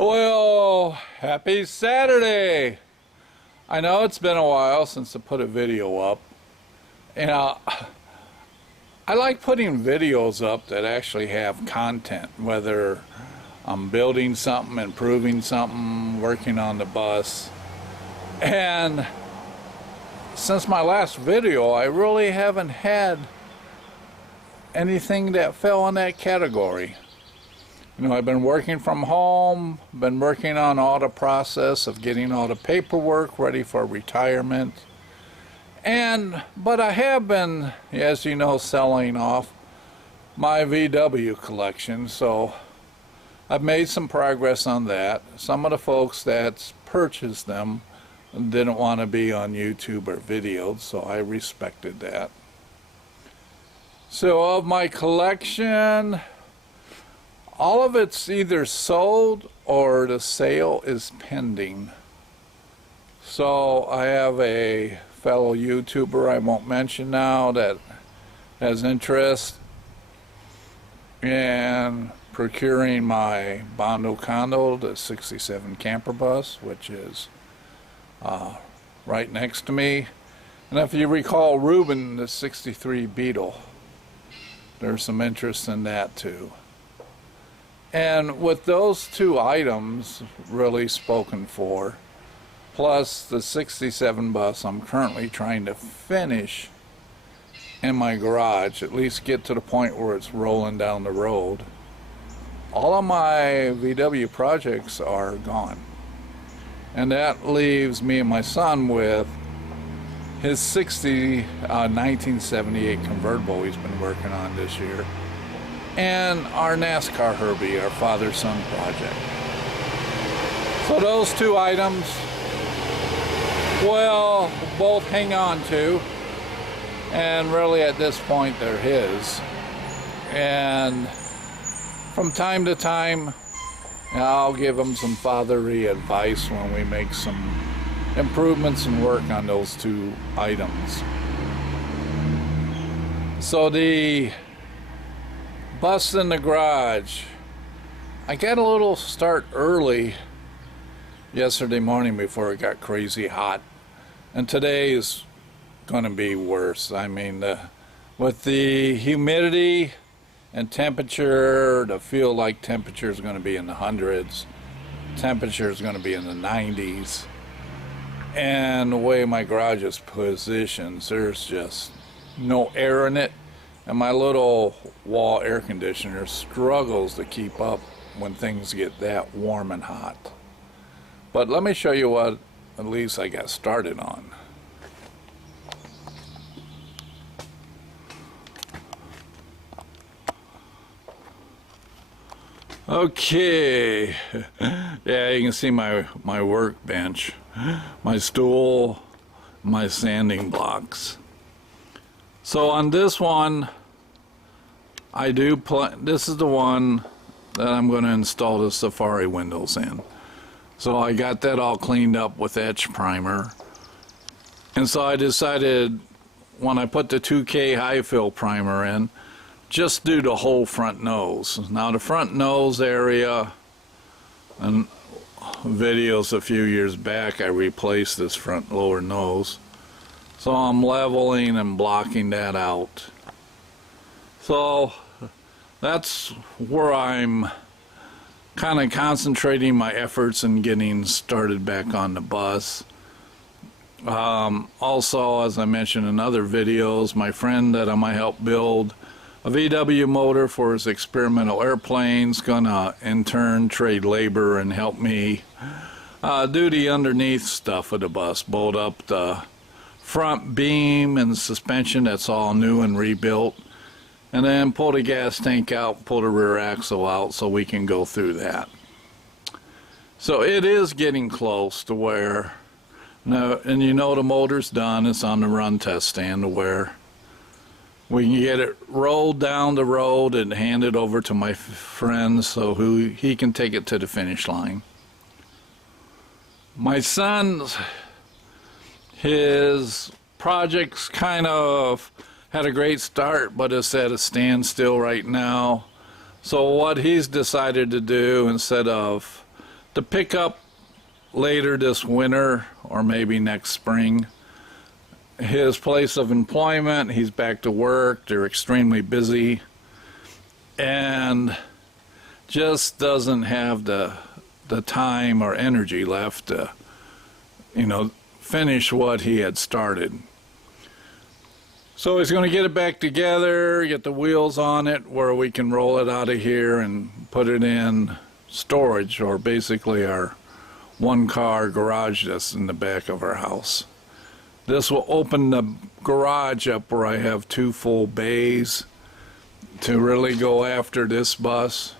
Well, happy Saturday! I know it's been a while since I put a video up, and I like putting videos up that actually have content, whether I'm building something, improving something, working on the bus. And since my last video, I really haven't had anything that fell in that category. You know, I've been working from home, been working on all the process of getting all the paperwork ready for retirement. But I have been, as you know, selling off my VW collection, so I've made some progress on that. Some of the folks that purchased them didn't want to be on YouTube or videoed, so I respected that. So of my collection, all of it's either sold or the sale is pending. So I have a fellow YouTuber I won't mention now that has interest in procuring my Bondo Condo, the 67 camper bus, which is right next to me. And if you recall Ruben, the 63 Beetle, there's some interest in that too. And with those two items really spoken for, plus the 67 bus I'm currently trying to finish in my garage, at least get to the point where it's rolling down the road, all of my VW projects are gone. And that leaves me and my son with his 1978 convertible he's been working on this year, and our NASCAR Herbie, our father-son project. So those two items, well, both hang on to, and really at this point they're his. And from time to time, I'll give him some fatherly advice when we make some improvements and work on those two items. So the bus in the garage, I got a little start early yesterday morning before it got crazy hot, and today is going to be worse. I mean, with the humidity and temperature, the feel like temperature is going to be in the hundreds, temperature is going to be in the 90s, and the way my garage is positioned, there's just no air in it, and my little wall air conditioner struggles to keep up when things get that warm and hot. But let me show you what at least I got started on. Okay, yeah, you can see my workbench, my stool, my sanding blocks. So on this one, this is the one that I'm going to install the Safari windows in. So I got that all cleaned up with etch primer. And so I decided when I put the 2K high fill primer in, just do the whole front nose. Now the front nose area, and videos a few years back I replaced this front lower nose. So I'm leveling and blocking that out. So that's where I'm kind of concentrating my efforts and getting started back on the bus. Also, as I mentioned in other videos, my friend that I might help build a VW motor for his experimental airplane's gonna in turn trade labor and help me do the underneath stuff of the bus, bolt up the front beam and suspension that's all new and rebuilt, and then pull the gas tank out, pull the rear axle out so we can go through that. So it is getting close to where now, and you know the motor's done, it's on the run test stand to where we can get it rolled down the road and hand it over to my friend so he can take it to the finish line. My son's, his project's kind of had a great start, but it's at a standstill right now. So what he's decided to do, instead of to pick up later this winter or maybe next spring. His place of employment, he's back to work, they're extremely busy, and just doesn't have the time or energy left to, finish what he had started. So he's going to get it back together, get the wheels on it where we can roll it out of here and put it in storage, or basically our one-car garage that's in the back of our house. This will open the garage up where I have 2 full bays to really go after this bus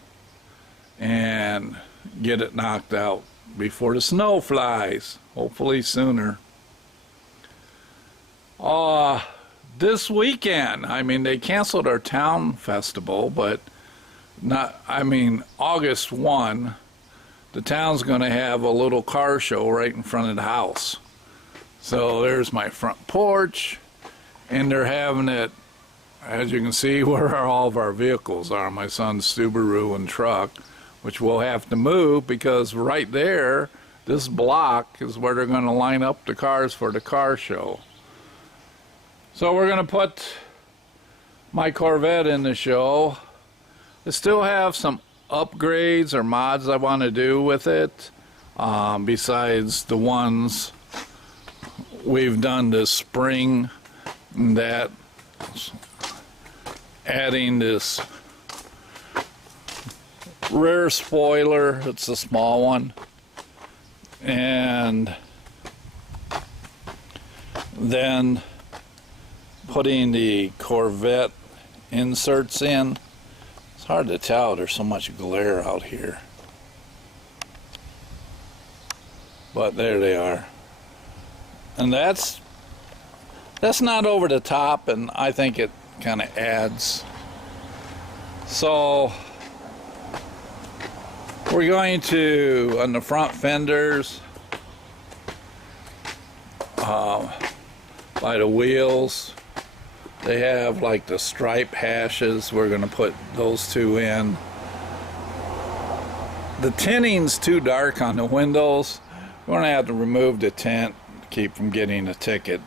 and get it knocked out before the snow flies, hopefully sooner. This weekend, they canceled our town festival, but August 1, the town's going to have a little car show right in front of the house. So there's my front porch, and they're having it, as you can see, where all of our vehicles are. My son's Subaru and truck, which we'll have to move because right there, this block is where they're going to line up the cars for the car show. So we're going to put my Corvette in the show. I still have some upgrades or mods I want to do with it, besides the ones we've done this spring, that adding this rear spoiler. It's a small one, and then putting the Corvette inserts in. It's hard to tell, there's so much glare out here, but there they are. And that's not over the top, and I think it kind of adds. So we're going to, on the front fenders, by the wheels, they have like the stripe hashes. We're going to put those 2 in. The tinting's too dark on the windows. We're going to have to remove the tint to keep from getting a ticket.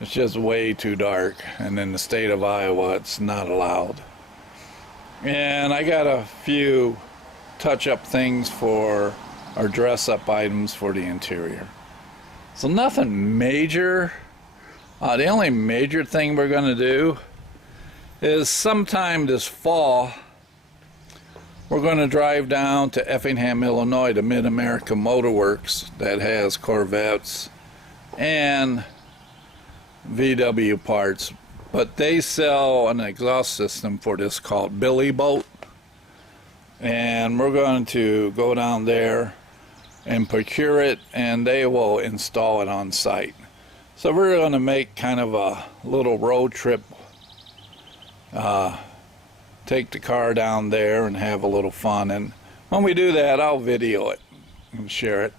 It's just way too dark, and in the state of Iowa it's not allowed. And I got a few touch-up things for our dress-up items for the interior. So nothing major. The only major thing we're going to do is sometime this fall we're going to drive down to Effingham, Illinois, to Mid-America Motor Works that has Corvettes and VW parts, but they sell an exhaust system for this called Billy Boat, and we're going to go down there and procure it, and they will install it on site. So we're going to make kind of a little road trip, take the car down there and have a little fun, and when we do that I'll video it and share it.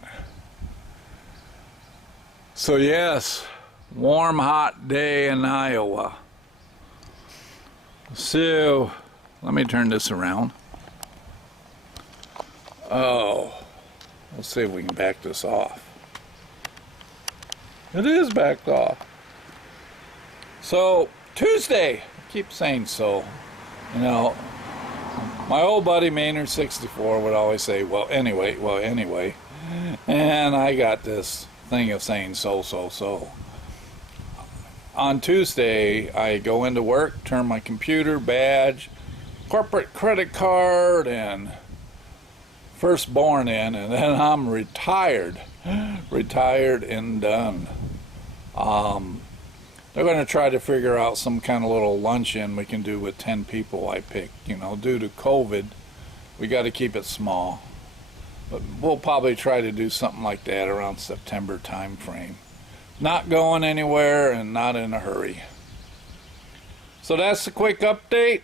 So yes, warm hot day in Iowa. So let me turn this around. Let's see if we can back this off. It is backed off. So Tuesday, I keep saying so. My old buddy Maynard 64 would always say, well anyway. And I got this thing of saying so. On Tuesday, I go into work, turn my computer, badge, corporate credit card, and firstborn in, and then I'm retired and done. They're going to try to figure out some kind of little luncheon we can do with 10 people I picked. Due to COVID, we got to keep it small. But we'll probably try to do something like that around September time frame. Not going anywhere and not in a hurry. So that's a quick update.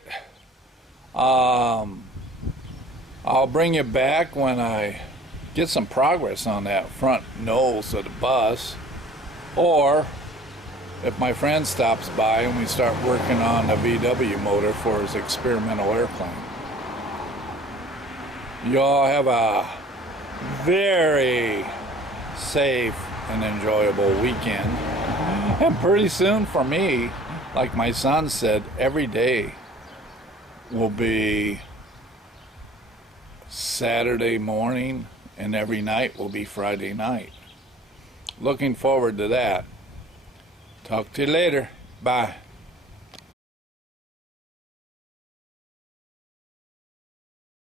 I'll bring you back when I get some progress on that front nose of the bus, or if my friend stops by and we start working on the VW motor for his experimental airplane. Y'all have a very safe and enjoyable weekend. And pretty soon for me, like my son said, every day will be Saturday morning and every night will be Friday night. Looking forward to that. Talk to you later. Bye.